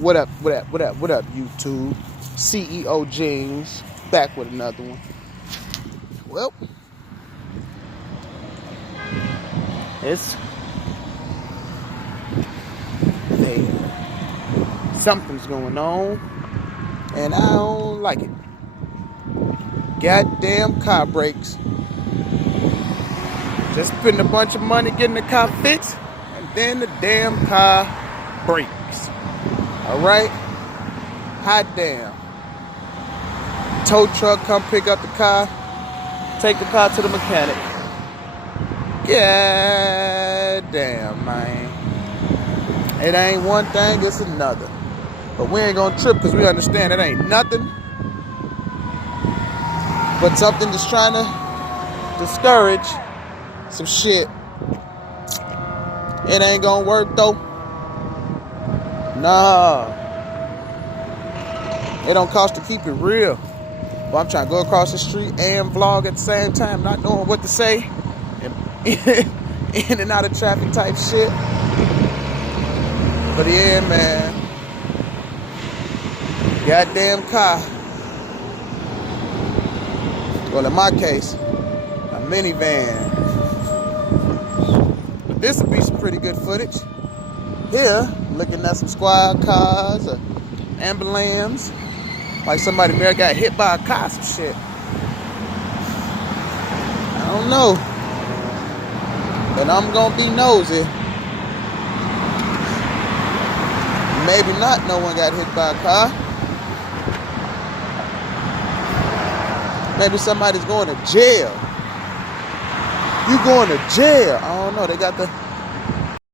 What up, YouTube? CEO James, back with another one. Well, something's going on, and I don't like it. Goddamn car brakes. Just spending a bunch of money getting the car fixed, and then the damn car breaks. Alright? Hot damn. Tow truck come pick up the car, take the car to the mechanic. God damn, man. It ain't one thing, it's another. But we ain't gonna trip because we understand it ain't nothing but something that's trying to discourage some shit. It ain't gonna work though. Nah. It don't cost to keep it real. But I'm trying to go across the street and vlog at the same time, not knowing what to say. And in and out of traffic type shit. But yeah, man. Goddamn car. Well, in my case, a minivan. But this would be some pretty good footage. Here, looking at some squad cars, or ambulance. Like somebody may have got hit by a car, some shit. I don't know. But I'm gonna be nosy. Maybe not, no one got hit by a car. Maybe somebody's going to jail. You going to jail. I don't know. They got the